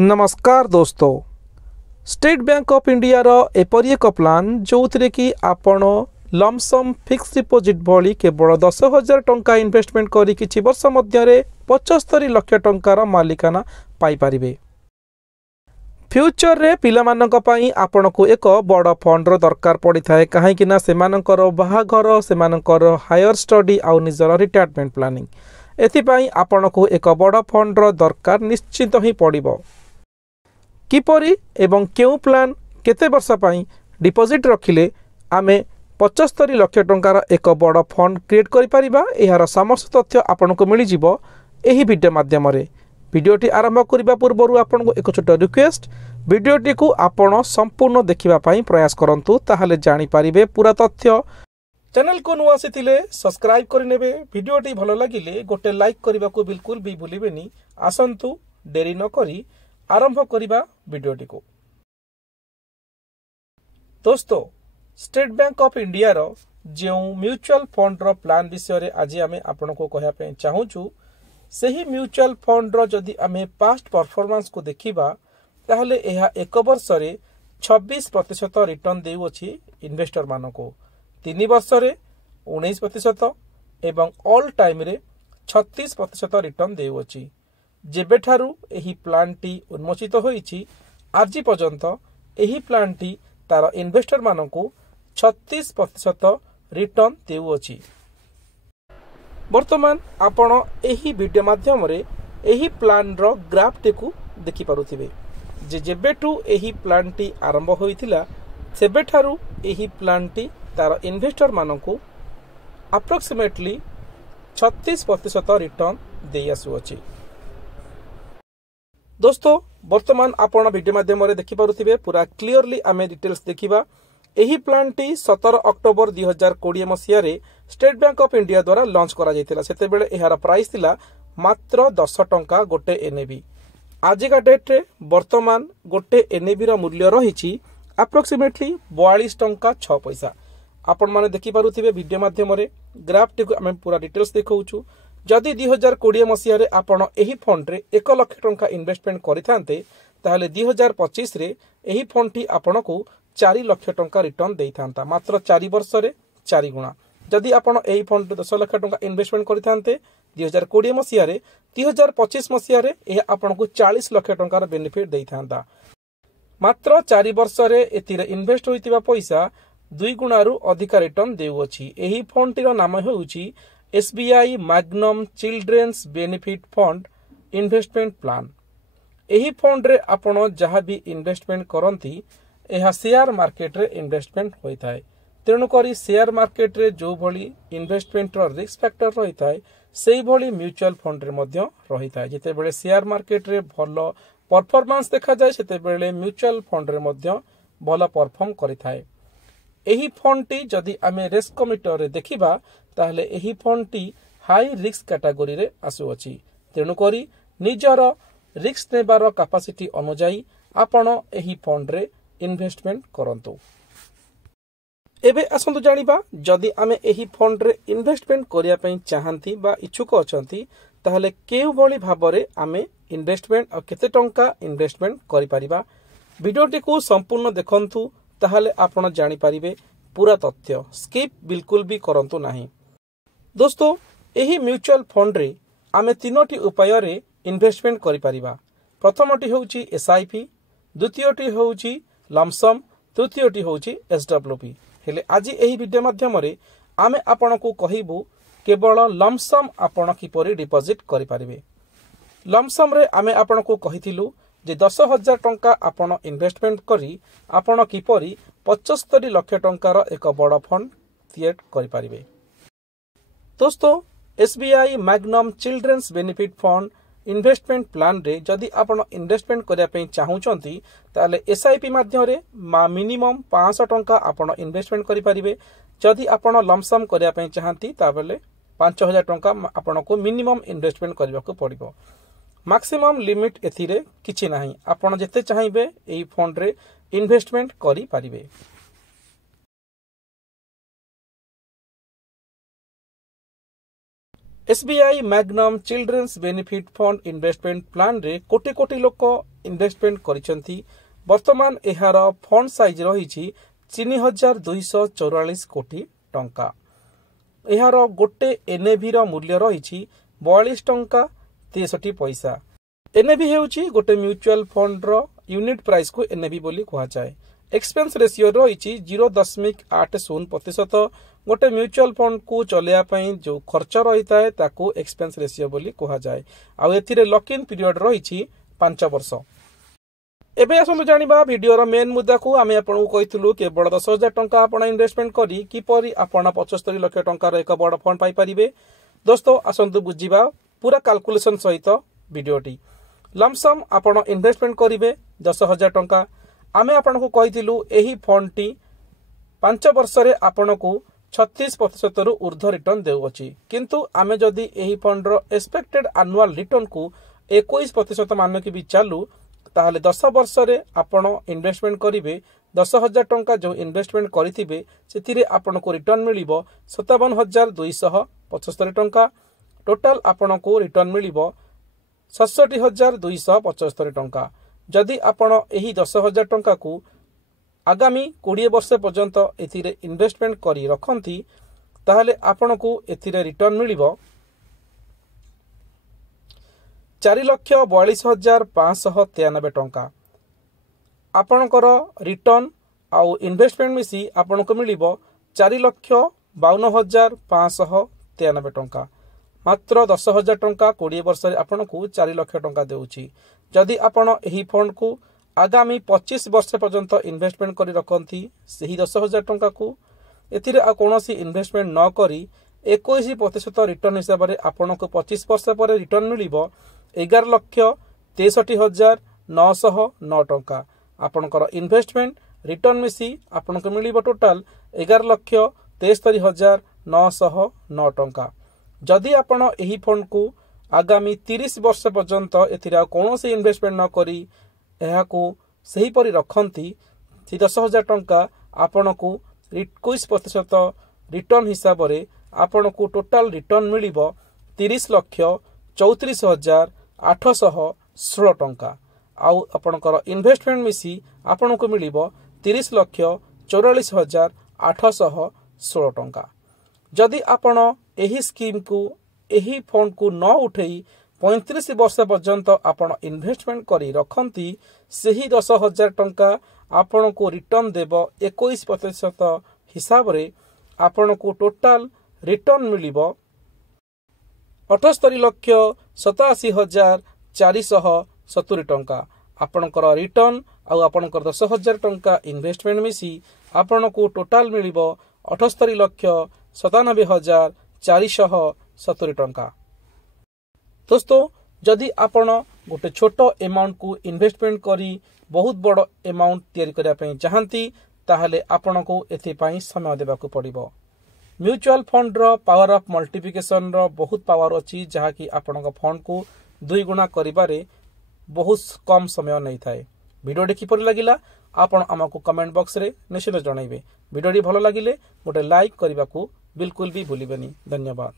नमस्कार दोस्तों, state bank of India रो एपरी एक प्लान जो थे कि आपण लमसम फिक्स डिपोजिट भली केवल 10,000 टंका इन्वेस्टमेंट करी किछि वर्ष मध्य 75 लाख टंकार मालिकाना पाई परिबे। फ्यूचर रे पिला मानक पई आपण को एक बड़ फंड रो दरकार पड़ी थाए कहीं ना सेमानकर बाहाघर सेमानकर हायर स्टडी आउ निजर रिटायरमेंट प्लानिंग एथिपाई आपण को एक बड़ फंड रो दरकार निश्चित ही पड़िबो। किपरि एवं क्यों प्लान केते वर्ष पई डिपोजिट रखिले आमे 75 लाख टंकार एक बड़ फंड क्रिएट करि परिबा। एहार समस्त तथ्य आपण को मिली जिवो एही वीडियो माध्यम रे। वीडियोटी आरंभ करबा पूर्व आपण को एक छोट रिक्वेस्ट, वीडियोटी को आपण संपूर्ण देखिबा पई प्रयास करंतु ताहाले जानि परिबे पूरा तथ्य। चैनल को नुआ आसीथिले सब्सक्राइब करि नेबे। वीडियोटी भलो लागिले गोटे लाइक करबा को बिल्कुल भी भूलिबेनी। आसंतु देरी न करी आरंभ करिबा वीडियोटी को। दोस्तों, स्टेट बैंक ऑफ इंडिया रो जो म्यूचुअल फंड रो प्लान विषय रे आज आमे आपण को कहया पे चाहूछु। सही म्यूचुअल फंड रो जदि आमे पास्ट परफॉर्मेंस को देखिबा ताहले एहा एक वर्ष रे 26% रिटर्न देउ अछि इन्वेस्टर मानको, 3 वर्ष रे 19% एवं ऑल टाइम रे 36% रिटर्न देउ अछि। जेबेठारु एही प्लान टी उन्मोचित होईछि आज पर्यंत एही प्लान टी तार इन्वेस्टर मानकु 36% रिटर्न देउ अछि। वर्तमान आपण एही वीडियो माध्यम रे एही प्लान रो ग्राफ टेकु देखि पारुथिबे जे जेबेठु एही प्लान टी आरंभ होइथिला सेबेठारु एही प्लान टी तार इन्वेस्टर मानकु अप्रोक्सीमेटली 36% रिटर्न देइ आसु अछि। दोस्तों, वर्तमान आपण वीडियो माध्यम रे देखि पारुथिबे पूरा क्लियरली आमे डिटेल्स देखिबा। एही प्लान टी 17 अक्टोबर 2020 मसिया रे स्टेट बैंक ऑफ इंडिया द्वारा लॉन्च करा जायतिला। सेते बेले एहार प्राइस थिला मात्र 10 टंका गोटे एनएबी। आज का डेट रे वर्तमान गोटे एनएबी रो मूल्य रहिछि अप्रोक्सीमेटली 42 टंका 6 पैसा। आपण माने देखि पारुथिबे वीडियो माध्यम रे ग्राफ टी को आमे पूरा डिटेल्स देखौछु। जदि 2020 मसिया रे आपण एही फंड रे 1 लाख टंका इन्वेस्टमेंट करिथांते ताहले 2025 रे एही फंड टी आपण को 4 लाख टंका रिटर्न देइथांता मात्र 4 वर्ष रे 4 गुणा। जदि आपण एही फंड 10 लाख टंका इन्वेस्टमेंट करिथांते 2020 मसिया रे 2025 मसिया रे एही आपण को 40 लाख टंकार बेनिफिट देइथांता। मात्र 4 वर्ष रे एतिरे इन्वेस्ट होइतिबा पैसा 2 गुणा रु अधिक रिटर्न देउ अछि। एही फंड टी रो नाम हेउछि SBI magnum children's benefit fund investment plan. एही फंड रे आपण जहाँ भी इन्वेस्टमेंट करंती एहा शेयर मार्केट रे इन्वेस्टमेंट होई थाए। तेणु करी शेयर मार्केट रे जो भली इन्वेस्टमेंट रो रिस्क फैक्टर रही थाए सेही भली म्यूचुअल फंड रे मध्य रही थाए। जेते बेले शेयर मार्केट रे भलो परफॉर्मेंस देखा जाय सेते बेले म्यूचुअल फंड रे मध्य भलो परफॉर्म करि थाए। एही फंड टी जदि आमे रिस्क मीटर रे देखिबा ताहले एही fund T high risk category रे आसु अछि। तेणु करी निजर रिस्क नेबार कैपेसिटी अनुसार आपण एही फंड रे इन्वेस्टमेंट करंतु। एबे आसंतु जानिबा जदि आमे एही फंड रे इन्वेस्टमेंट करिया पई चाहंती बा इच्छुक अछंती ताहले केउ भली भाबरे आमे इन्वेस्टमेंट और केते टंका इन्वेस्टमेंट करि परिबा। वीडियोटी को संपूर्ण देखंतु ताहले आपण जानि परिबे पूरा तथ्य। स्किप बिल्कुल भी करंतु नाही। दोस्तों, एही म्यूचुअल फंड रे आमे तीनोटी उपाय रे इन्वेस्टमेंट करि परिबा। प्रथमटी होउची एसआईपी, द्वितीयटी होउची लमसम, तृतीयटी होउची एसडब्ल्यूपी। हेले आज एही वीडियो माध्यम रे आमे आपण को कहिबु केवल लमसम आपण किपरि डिपॉजिट करि परिबे। लमसम रे आमे आपण को कहिथिलु जे 10,000 टंका आपण इन्वेस्टमेंट करी आपण किपरि 75 लाख टंकार एक बड़ फंड क्रिएट करि परिबे। दोस्तों, SBI magnum children's benefit fund investment plan रे जदि आपण इन्वेस्टमेंट करिया पई चाहूचंती ताले एसआईपी माध्यम रे मिनिमम 500 टंका आपण इन्वेस्टमेंट करि परिबे। जदि आपण लमसम करिया पई चाहंती ताबेले 5000 टंका आपण को मिनिमम इन्वेस्टमेंट करबा को पड़िबो। मैक्सिमम लिमिट एथिरे किछि नाही, आपण जेते चाहिबे एही फंड रे इन्वेस्टमेंट करि परिबे। SBI magnum children's benefit fund investment plan रे कोटी कोटी लोक इन्वेस्टमेंट करिसेंती। वर्तमान एहार फंड साइज रही 3244 कोटी टंका। एहार गोटे एनएवी रो मूल्य रही 42 टंका 63 पैसा। एनएवी हेउची गोटे म्यूचुअल फंड रो यूनिट प्राइस को एनएवी बोली कहा जाए। एक्सपेंस रेशियो रही 0.80%। गोटे म्यूचुअल फंड को चलैया पई जो खर्च रही है ताकू एक्सपेंस रेशियो बोली कहा जाए। आउ एथिरे लॉक इन पीरियड रही 5 वर्ष। एबे आसलु जानिबा वीडियो मेन मुद्दा को आमे आपन को कहितलु केवल 10,000 टंका आपण इन्वेस्टमेंट करी किपरि आपण 75 लाख टंकार एक बड़ फंड पाई परिबे। दोस्तों आसंतु बुझिबा पूरा कैलकुलेशन सहित वीडियोटी। लमसम आपण इन्वेस्टमेंट करिवे 10,000 टंका। आमे आपण को कहितलु एही फंड टी 5 वर्ष रे आपण को 36% रु ऊर्ध्व रिटर्न देउछि। किंतु आमे जदी एही फंड रो एक्सपेक्टेड एनुअल रिटर्न को 21% मान के भी चालू ताहले 10 वर्ष रे आपण इन्वेस्टमेंट करिवे 10,000 टंका जो इन्वेस्टमेंट करिथिबे सेतिरे आपण को रिटर्न मिलिबो 57,275 टंका। टोटल आपण को रिटर्न मिलिबो 67,275 टंका। जदि आपण एही 10,000 टंका को आगामी 20 वर्ष पर्यंत एथिरे इन्वेस्टमेंट करी रखंती ताहले आपण को एथिरे रिटर्न मिलिबो 4,42,593 टंका। आपणकर रिटर्न आउ इन्वेस्टमेंट मिसी आपण को मिलिबो 4,52,593 टंका। मात्र 10,000 टंका 20 वर्ष आपण को 4 लाख टंका देउछि। जदि आपण एही फंड को आगामी 25 वर्ष पर्यंत इन्वेस्टमेंट करी रखंती सही 10,000 टंका को एथिरे आ कोनोसी इन्वेस्टमेंट न करी 21% रिटर्न हिसाब रे आपण को 25 वर्ष पर रिटर्न मिलिबो 11,63,909 टंका। आपणकर इन्वेस्टमेंट रिटर्न मिसी आपण को मिलिबो टोटल 11,63,909 टंका। जदि आपण एही फंड को आगामी 30 वर्ष पर्यंत एथिरा कोनोसी इन्वेस्टमेंट न करी एहा को सही परि रखंती 10,000 टंका आपण को 21% रिटर्न हिसाब रे आपण को टोटल रिटर्न मिलिबो 30,34,816 टंका। आउ आपणकर इन्वेस्टमेंट मिसी आपण को मिलिबो 30,44,816 टंका। जदि आपण एही स्कीम को एही फंड को न उठेई 35 वर्ष पर्यंत आपण इन्वेस्टमेंट करी रखंती सही 10,000 टंका आपण को रिटर्न देबो 21% हिसाब रे आपण को टोटल रिटर्न मिलिबो 78,87,470 टंका। आपणकर रिटर्न आउ आपणकर 10,000 टंका इन्वेस्टमेंट मिसी आपण को टोटल मिलिबो 78,97,470 टंका। दोस्तों जदि आपण गोटे छोट अमाउंट को इन्वेस्टमेंट करी बहुत बड़ अमाउंट तैयारी करिया पई चाहंती ताहले आपण को एथि पई समय देबा को पड़िबो। म्यूचुअल फंड रो पावर ऑफ मल्टीप्लिकेशन रो बहुत पावर अछि जहा कि आपण को फंड को 2 गुणा करिबारे बहुत कम समय नै थाए। वीडियो देखि पर लागिला आपण हमको कमेंट बॉक्स रे निश्चित जणाइबे। वीडियो भलो लागिले गोटे लाइक करबा को बिल्कुल भी भूलिबेनी। धन्यवाद।